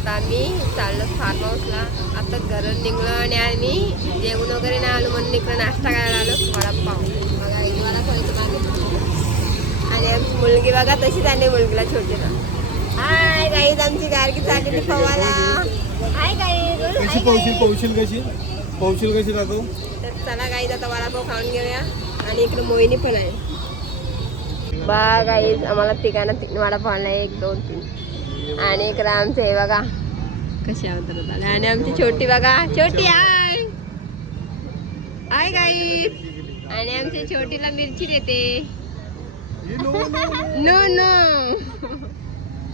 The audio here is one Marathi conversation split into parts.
आता आम्ही चाललो फार्म हाऊसला. आता घरून निघलो आणि आम्ही जेवण वगैरे नाही आलो म्हणून इकडे नाश्ता करायला आलो. वडापाव बघा, एक वडापाव इथं मागे. आणि आमची मुलगी बघा तशी झाली मुलगीला छोटीला. हाय गाईज, आमची गारगी चाललेली पवाला. हाय गाईज, पौशील कशी दाखव. तर चला गाईज आता वडापाव खाऊन घेऊया. आणि इकडे मोहिनी पण आहे. बघा गाईज, आम्हाला तिघांना 3 वडापाव आणला, 1 2 3. आणि इकडे आमचे हे बघा कसे अवतरत आले. आणि आमची छोटी बघा, छोटी हाय हाय गाईज. आणि आमच्या छोटीला मिरची देते. No no.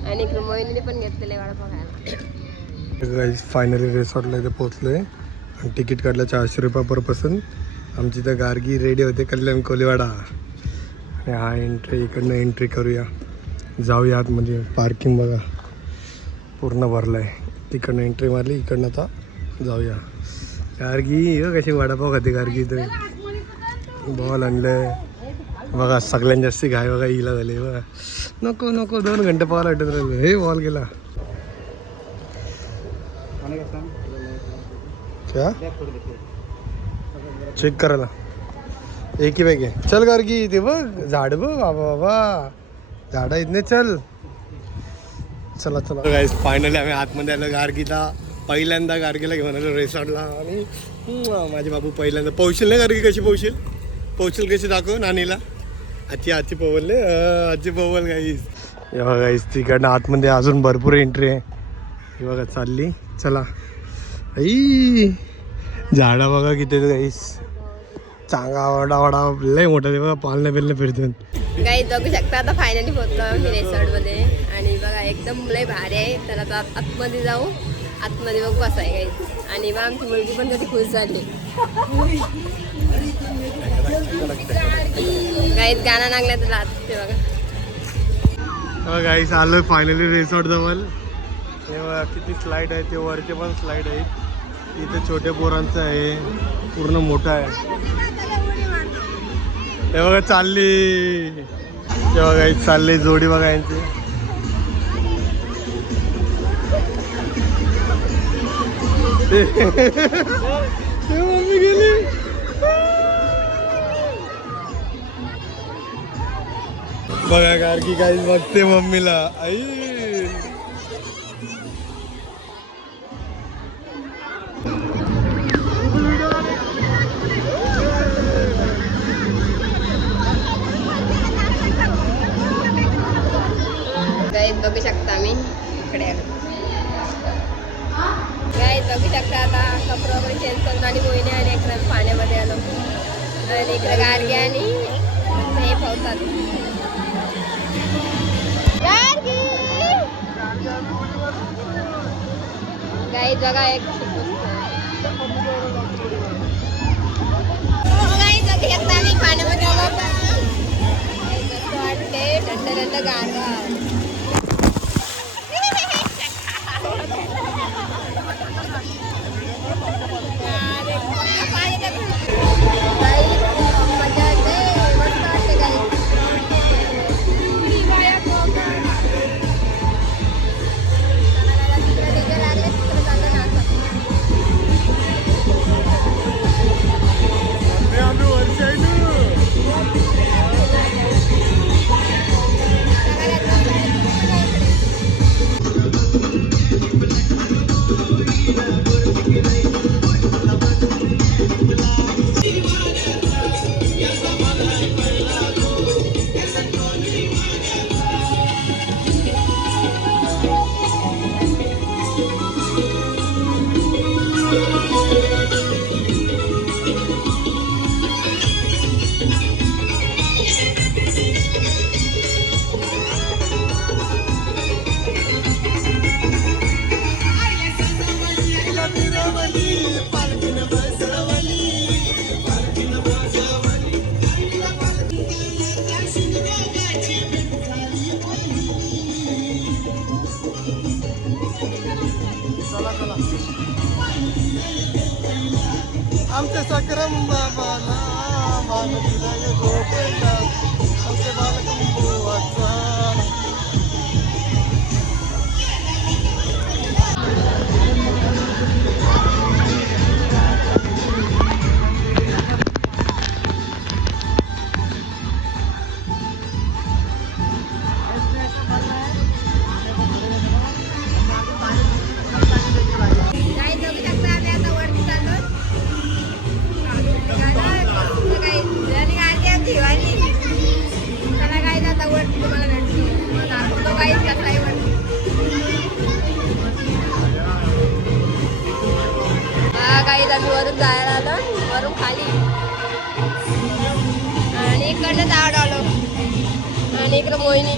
आणि इकडे मोहिनीने पण घेतलेले वडापाव खायला. फायनली रिसॉर्टला इथे पोहोचलोय आणि तिकीट काढलं 400 रुपये पर पर्सन. आमची तर गार्गी रेडी होते, कल्याण कोलीवाडा. आणि हा एंट्री, इकडनं एंट्री करूया, जाऊया आतमध्ये. पार्किंग बघा पूर्ण भरलं आहे. तिकडनं एंट्री मारली, इकडनं आता जाऊया. गार्गी कशी वडापाव खाते गार्गी. इथे बॉल आणलं बघा, सगळ्यांत जास्ती घाय बघा हिला झाली बघा. नको नको 2 घंटे पाहायला वाटत राहिलं. हे बॉल गेला क्या चेक करायला. एक ही बॅग आहे. चल गार्गी, ते बघ झाड बघ बाबा बाबा, झाडं इथने. चल चला चला गाईस, फायनली आम्ही आतमध्ये आलो. गार्गीला पहिल्यांदा गार्गीला घेऊन आलो रिसॉर्टला. आणि माझे बाबू पहिल्यांदा. पौशील नाही गार्गी, कशी पौशील. पौशील कशी दाखव नानीला. आजी पवलले, आजी पवल गाईस. हे बघा गाईस, तिकडनं आतमध्ये अजून भरपूर एंट्री आहे. हे बघा चालली. चला. आई झाडं बघा किती गाईस. चांगा वडा लय मोठा ते बघा, पालण्या बिलण्या फिरतून. गाईज बघू शकता आता फायनली पोहोचलो आम्ही रिसॉर्टमध्ये. आणि बघा एकदम लय भारी आहे. तर आता आतमध्ये जाऊ, आतमध्ये बघू कसं आहे गाईज. आणि मग आमची मुलगी पण कधी खुश झाली. गाईज गाणं लागलं तर ते बघा. गाईस आलं फायनली रिसॉर्ट जवळ. हे बघा किती स्लाईड आहे, ते वरचे पण स्लाईड आहेत. इथे छोट्या पोरांचं आहे, पूर्ण मोठं आहे. हे बघा चालली, हे बघा चालली जोडी बघा यांची. मम्मी गेली. बघा गार्गी काही बघते मम्मीला. आई गाईज बघू शकता आम्ही इकडे. गाईज बघू शकता आता कपडे वगैरे चेंज करून आणि मोहिनी आणि इकडे पाण्यामध्ये आलो. आणि इकडे गार्गी आणि हे पावसात. गाईज बघा एक गाईज बघू शकता आम्ही पाण्यामध्ये आलो. वाटते थंड थंड गारवा. आमचे सकरम बाबाला मान दिला गोपेला, आमचे बालकंबुवाचा. इकडे मोहिनी.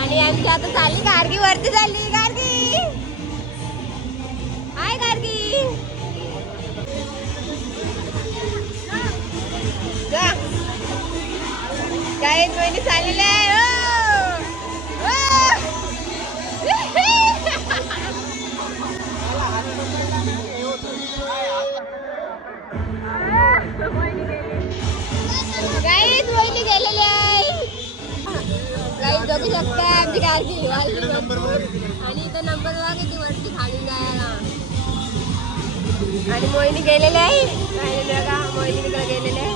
आणि आमची आता चालली गार्गी वरती चालली. गार्गी हाय गार्गी. जा काय मोहिनी चाललेली आहे. ओ, ओ. गाईज मोहिनी गेलेली आहे. गाईज बघू शकता आमची गार्गी आणि इथं नंबर बघा किती वरती खाली जायला. आणि मोहिनी गेलेली आहे. बघा मोहिनी तिकडे गेलेली आहे.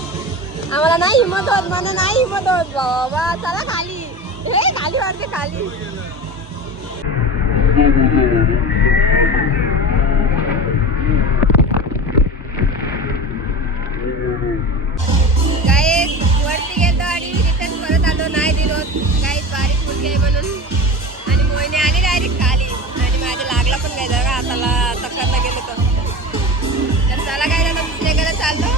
आम्हाला नाही हिंमत होत म्हणून नाही हिंमत होत. बाबा चला खाली. हे खाली वाटते खाली. गाईज वरती गेलो आणि रिटर्न परत आलो. नाही दिलो गाईज बारीक फुटली आहे म्हणून. आणि मोहिनी आली डायरेक्ट खाली. आणि माझ्या लागला पण काय बघा हाताला तक्रारला गेलो तर चला काय झालं दुसऱ्याकडे चाललो.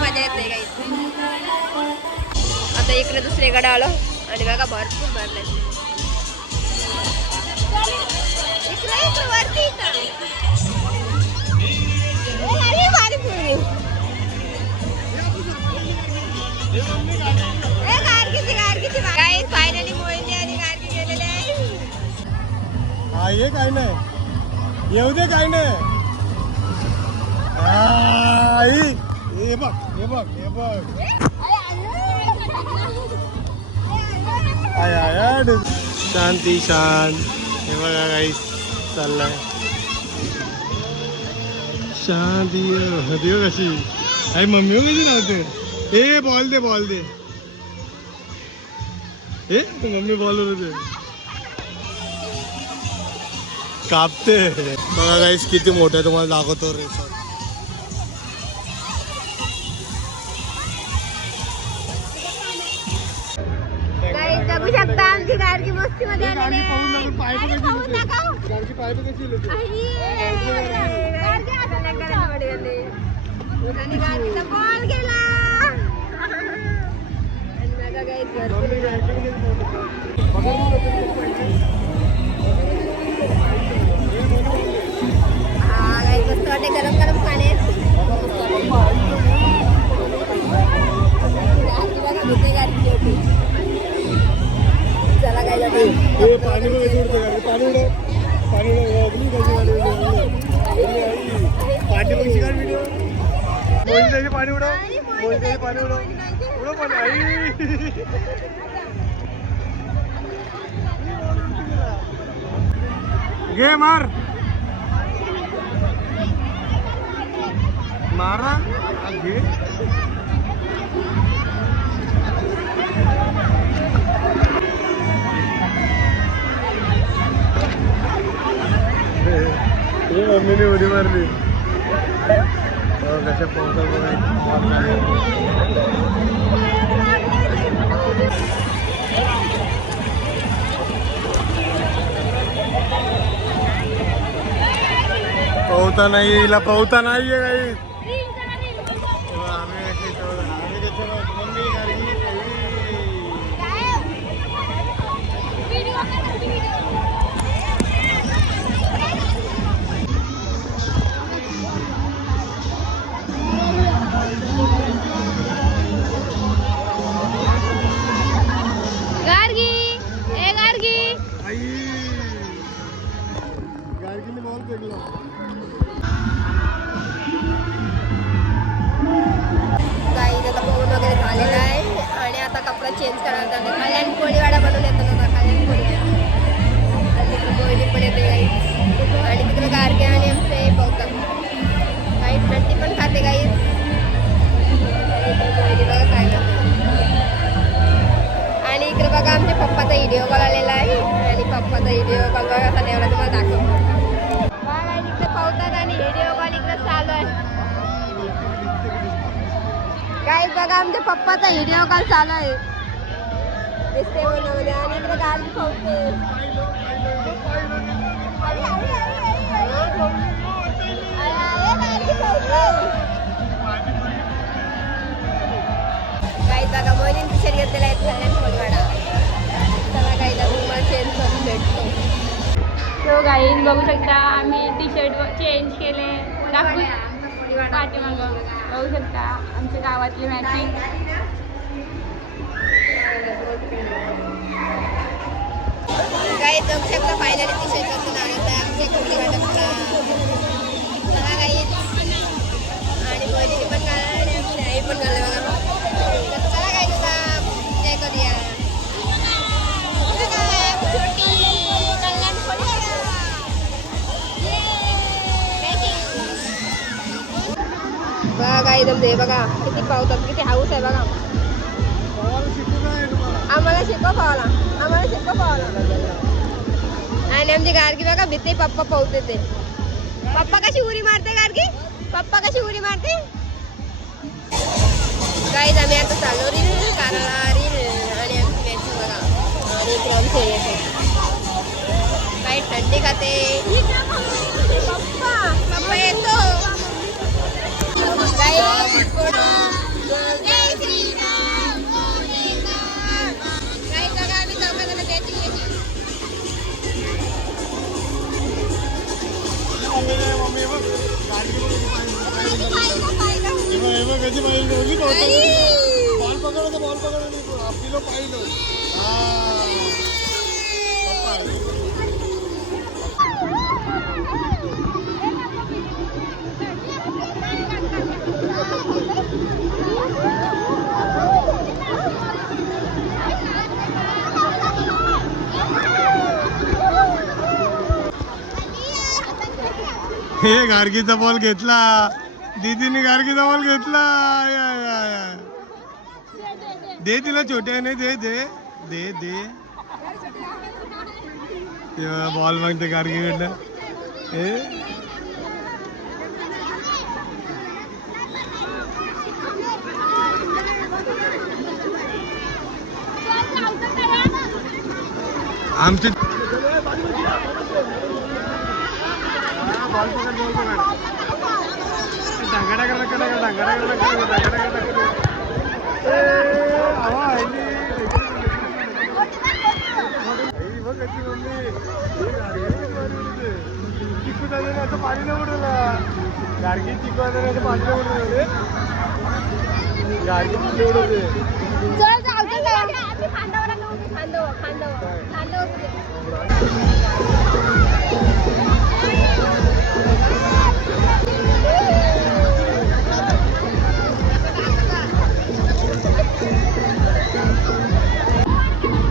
मजा येत नाही गाईज. आता इकडे दुसरीकडे आलो आणि बघा भरपूर भरले इकडे वरती. फायनली मोहिनी आणि गार्गी गेलेले आहे. हा ये काय नाही येऊ दे काय नाही. हे बघ हे बघ हे बघ. शांती शांत. हे बघा काही चाललंय शांती. देव कशी आई मम्मी कशी राहते. ए बॉल दे बॉल दे. ए मम्मी बॉल होते कापते. बघा गाईस किती मोठं तुम्हाला दाखवतो रिसॉर्ट. बघू शकता आमची गार्गी मस्ती मध्ये आलेली गार्गीचा बॉल गेला. हा गाईस मस्त वाटते गरम गरम पाणी. चला काय पाणी पाणी उडव. पाणी उडव उडव पण आई. घे मार मारा घे. मम्मीने उडी मारली. कशा पोहता नाही हिला पोहता नाहीये काही. गार्गीने बॉल फेकला. आता पोहून वगैरे झालेला आहे आणि आता कपडा चेंज करायला जाणार. कल्याण पोळीवाडा बनवून येतो ना कल्याण पोळी पण येते गाई. आणि तिकडे गार्गे आणि आमचे पोहतात काही नंटी पण खाते गाई. बघा काय आणि इकडे बघा आमच्या पप्पाचा व्हिडिओ कॉल आलेला आहे. आणि पप्पाचा व्हिडिओ कॉल बघा असा एवढा तुम्हाला दाखवतो. बघा इकडे पोहतात आणि व्हिडिओ कॉल इकडे चालू आहे. गाईज बघा आमच्या पप्पाचा व्हिडिओ कॉल चालू आहे. दिसते बनवले आणि इकडे गाडी पोहते. गाडी पोहते. कोळीवाडा. चला काही तुम्हाला चेंज करून भेटतो. सो गाईज बघू शकता आम्ही टी शर्ट चेंज केले पाठीमागं बघू शकता आमच्या गावातली मॅचिंग. काही बघू शकता फायनली टी शर्ट घालून आलं आमच्या कोळीवाड्यातला. चला काही आणि कोणीने पण घाला आणि आमची आई पण घालले बघा. तर चला काही तुला एन्जॉय करूया. छोटी कल्याण कोळीवाडा. बघा एकदम दे बघा किती पावतात किती हाऊस आहे बघा. आम्हाला शिकव पावला आम्हाला शिकव पावला. आणि आमची गार्गी बघा भीते पप्पा पावते ते. पप्पा कशी उडी मारते गार्गी पप्पा कशी उडी मारते. गाईज आम्ही आता चाललो रील कारला रील आणि आमची मॅचिंग बघा. आणि इकडे आमचे येते काही थंडी खाते. पप्पा पप्पा येतो. बॉल पकडतो बॉल पकडतो आपली पाहिलं. हे गार्गीचा बॉल घेतला दीदीने गार्गीचा बॉल घेतला. दे तिला छोट्याने दे दे दे दे बॉल मागते गार्गीकडनं. हे आमचे बॉल पकड बॉल पकड चिकू झालेलं असं पाणी नाही उडवला. गार्गी चिकू झालेलं असं पाणी नाही उडवले. गार्गी चिकू उडवते.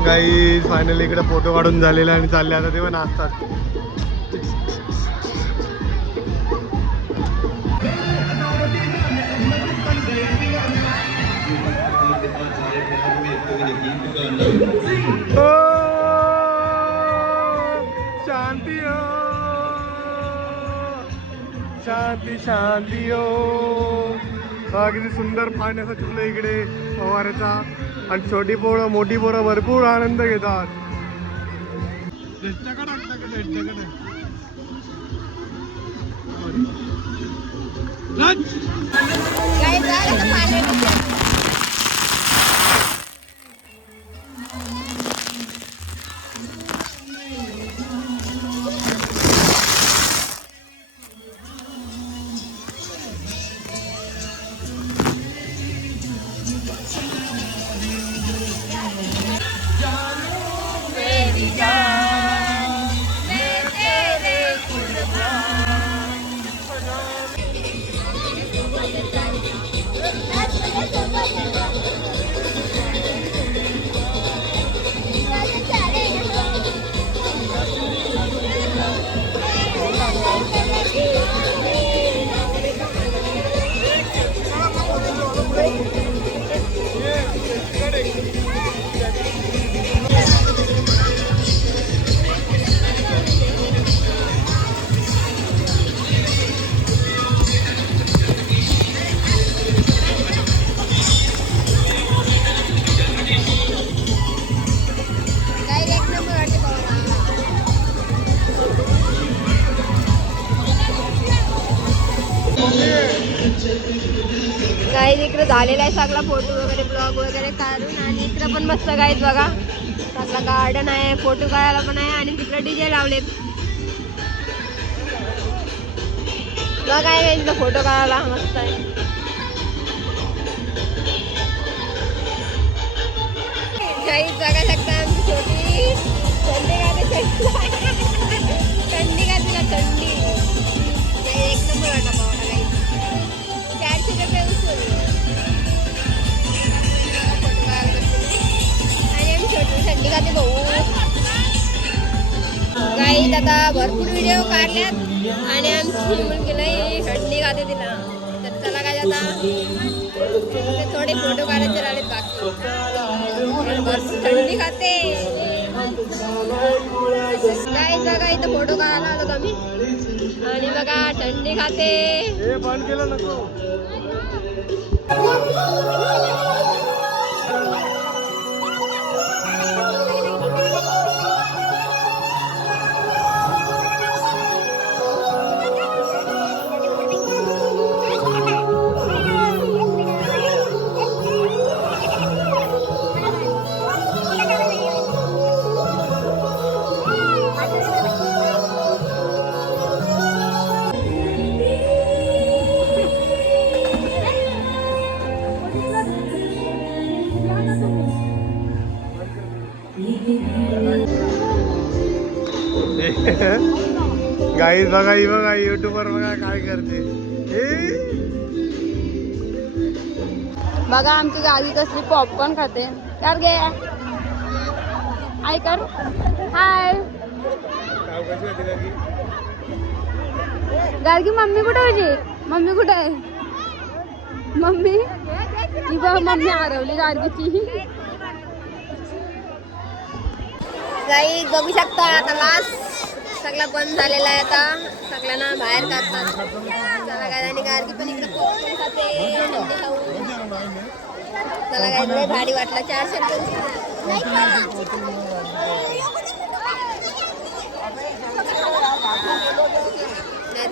काही फायनली इकडे फोटो काढून झालेला आणि चालले आता तेव्हा नाचतात. शांती हो शांती शांती हो. किती सुंदर पाण्याचा चिखल इकडे फवाऱ्याचा. आणि छोटी पोरं मोठी पोरं भरपूर आनंद घेतात. गाईज इकडे झालेला आहे सगळा फोटो वगैरे ब्लॉग वगैरे काढून. आणि इकडे पण मस्त गाईज बघा सगळा गार्डन आहे, फोटो काढायला पण आहे. आणि तिकडे डीजे लावलेत बघा काय इथं फोटो काढायला मस्त आहे. गाईज बघा शकता आमची छोटी थंडी खाते थंडी खाते ना थंडी. एक नंबर वाटा पावला गाईज 400 रुपये उचल. आणि आम्ही छोटी थंडी खाते भाऊ. गाईज आता भरपूर व्हिडिओ काढल्यात आणि आमची मुलगीलाही थंडी खाते तिला. तर चला काय आता थोडे फोटो काढायचे राहिलेत बाकी. भरपूर थंडी खाते गाईज बघा इथं फोटो काढायला आलो आम्ही. आणि बघा थंडी खाते. बंद केलं नको. गाईज बघा ही बघा युट्यूबर बघा काय करते. बघा आमची गाडी कसली पॉपकॉर्न खाते. कर गे आय कर हाय. गार्गी मम्मी कुठे आहे? मम्मी कुठे आहे? मम्मी ही बघ मम्मी हरवली गार्गीची. गाईज बघू शकता आता लास्ट सगळा बंद झालेला आहे. आता सगळ्यांना बाहेर काढतात. चला काय आणि गार्गी पण इकडे पॉपकॉर्न खाते थंडी खाऊन. चला काय लय भारी वाटला. 400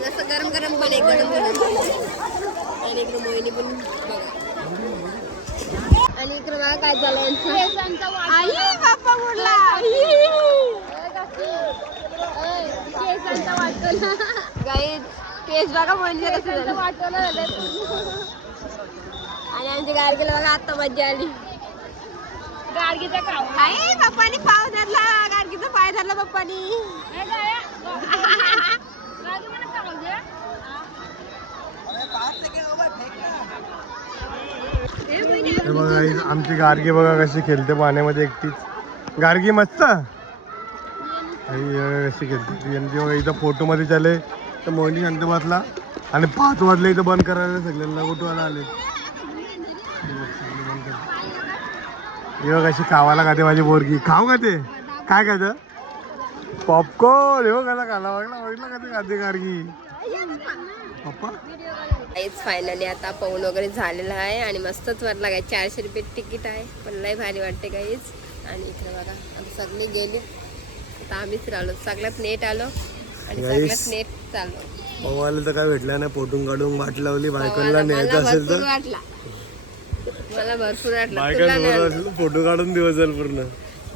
जसं गरम गरम पण आहे गरम गरम. आणि इकडे मोहिनी पण बघा. आणि इकडे बघा काय झालं आई बाप्पा बोलला. गाईज केस बघा म्हणजे कसं वाटवलं. आणि आमच्या गाडगीला बघा आत्ता मज्जा आली. गाडगीचा पाव आई पप्पानी पाव धरला. गाडगीचा पाय धरला पप्पानी. हे बघा आमची गार्गी बघा कशी खेळते पाण्यामध्ये एकटीच. गार्गी मस्त कशी खेळते. यांची बघा इथं फोटो मध्ये चालले तर मोहिनी शांत बसला. आणि 5 वाजले इथं बंद करायला सगळ्यांना उठवायला आले. हे बघा कशी खावायला खाते माझी पोरगी. खाऊ का ते काय खातं पॉपकॉर्न. हे बघा खाला बघला का ते खाते गार्गी पप्पा. फायनली आता पाऊन वगैरे झालेला आहे आणि मस्तच वाटला काय. 400 रुपये तिकीट आहे पण लय भारी वाटते गाईज. आणि इकडे बघा आता सगळी गेली आता आम्हीच राहिलो. सगळ्यात नेट आलो आणि सगळ्यात नेट चाललो. पवायला तर काय भेटलं ना. फोटून काढून वाट लावली. बायकोला न्यायचं असेल तर वाटला मला भरपूर वाटला. बायका फोटो काढून दिवस झालं पूर्ण.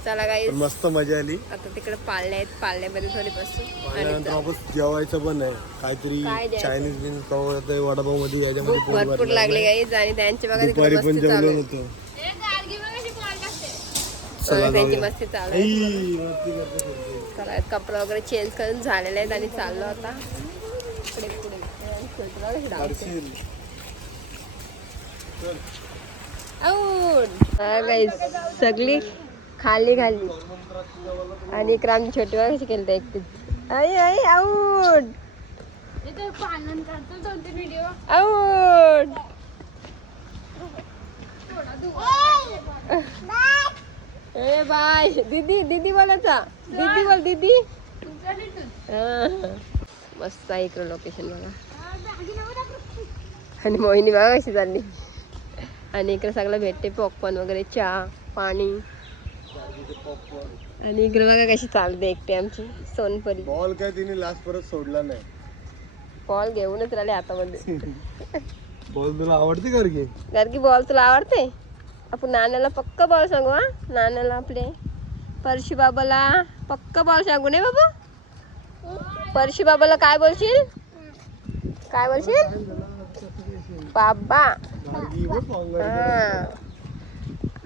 चला गाईज मस्त मजा आली. आता तिकडे पाळणे आहेत. पाळण्यामध्ये थोडी बसू. पाळल्यानंतर वापस जेवायचं पण आहे काहीतरी चायनीज बिन वडापाव मध्ये याच्यामध्ये भरपूर लागले गाईज. आणि त्यांची बघा दुपारी पण जेवलो नव्हतं. त्यांची मस्ती चालू आहे. चला कपडे वगैरे चेंज करून झालेले आहेत आणि चाललो आता पुढे पुढे. सगळी खाली खाली. आणि इकडे आमची छोटी बघा कशी केली एकटीच. आई आई आऊट आऊट. ए बाय दीदी दीदी बोलायचा. दीदी बोल दीदी. मस्त आहे इकडं लोकेशन बघा. आणि मोहिनी बघा कशी चालली. आणि इकडे सगळं भेटते पॉपकॉर्न वगैरे चहा पाणी. आणि इकडे बघा कशी चालते एकटी आमची सोनपरी. बॉल काय तिने लास्ट परत सोडला नाही. बॉल घेऊनच राहिले हातामध्ये. बॉल तुला आवडते गार्गी? गार्गी बॉल तुला आवडते? आपण नाण्याला पक्का बॉल सांगू हा. नाण्याला आपले परशी बाबाला पक्का बॉल सांगू नये बाबा. परशी बाबाला काय बोलशील? काय बोलशील? बाबा. हा.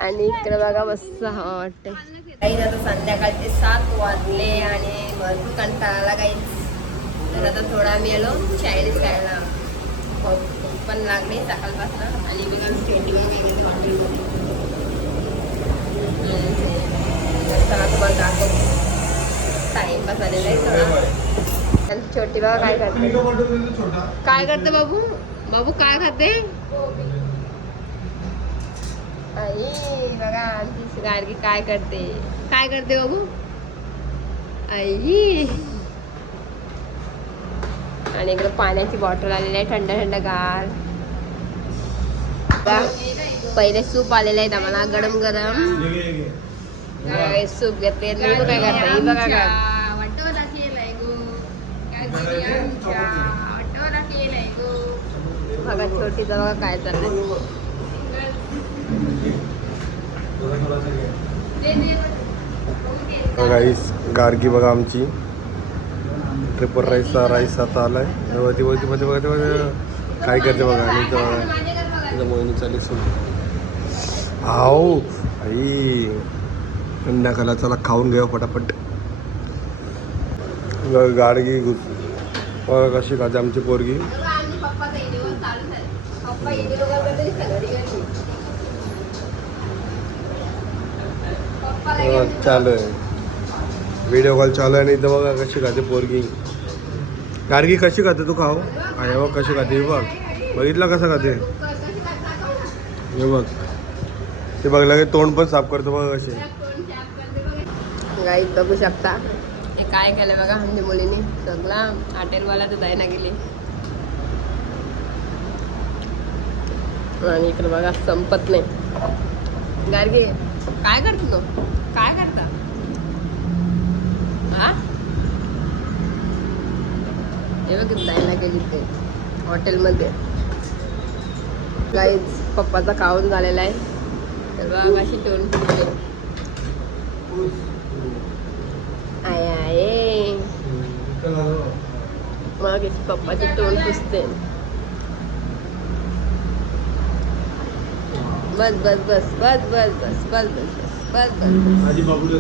आणि इकडे बघा मस्त हॉट काही आता संध्याकाळचे 7 वाजले आणि भरपूर कंटाळा आला काही. तर आता थोडा आम्ही आलो चायनीज खायला. भूक पण लागली सकाळपासून. आणि मी काय स्टेटिंग वगैरे हॉटेलमध्ये चला तुम्हाला दाखवतो. टाइमपास आलेला आहे थोडा. आणि छोटी बाबा काय करते? काय करते बाबू? बाबू काय खाते? आई बघा आमची गार्गी काय करते. काय करते बाबू? आई. आणि इकडे पाण्याची बॉटल आलेली आहे थंड थंड गार. पहिले सूप आलेले आहेत आम्हाला गरम गरम. सूप घेते. मी बघा काय करते. ही बघा काय बघा छोटीचं बघा काय चाललंय. गाईस गार्गी बघा आमची ट्रिपल राईस आता आलाय. वरती वरती मध्ये बघा तेव्हा काय करते बघा. आणि तिथं मोहिनी चालली सुरू. आऊ आई संध्याकाळला चला खाऊन घेऊ पटापट. गाडगी बघा कशी खाते आमची पोरगी. चालू आहे व्हिडिओ कॉल चालू आहे. आणि इथं बघा कशी खाते पोरगी. गार्गी कशी खाते तू खाऊ. अरे बघ कशी खाते. हे बघ बघितलं कसं खाते. हे बघ ते बघ लगे तोंड पण साफ करतो बघा कसे. गाईत बघू शकता हे काय केलं बघा आमच्या मुलीने. सगळा हॉटेलवाला तर जायना गेली. आणि इकडे बघा संपत नाही. गार्गी काय करतो तो? काय करता हा? हे बघ जायला गेली ते हॉटेलमध्ये. गाईच पप्पाचा खाऊन झालेला आहे. तर बघ अशी टोन फुटते. आय आय मग पप्पाची टोन पुसते. बस बस बस बस बस बस बस बस बस बस. माझी बाबूला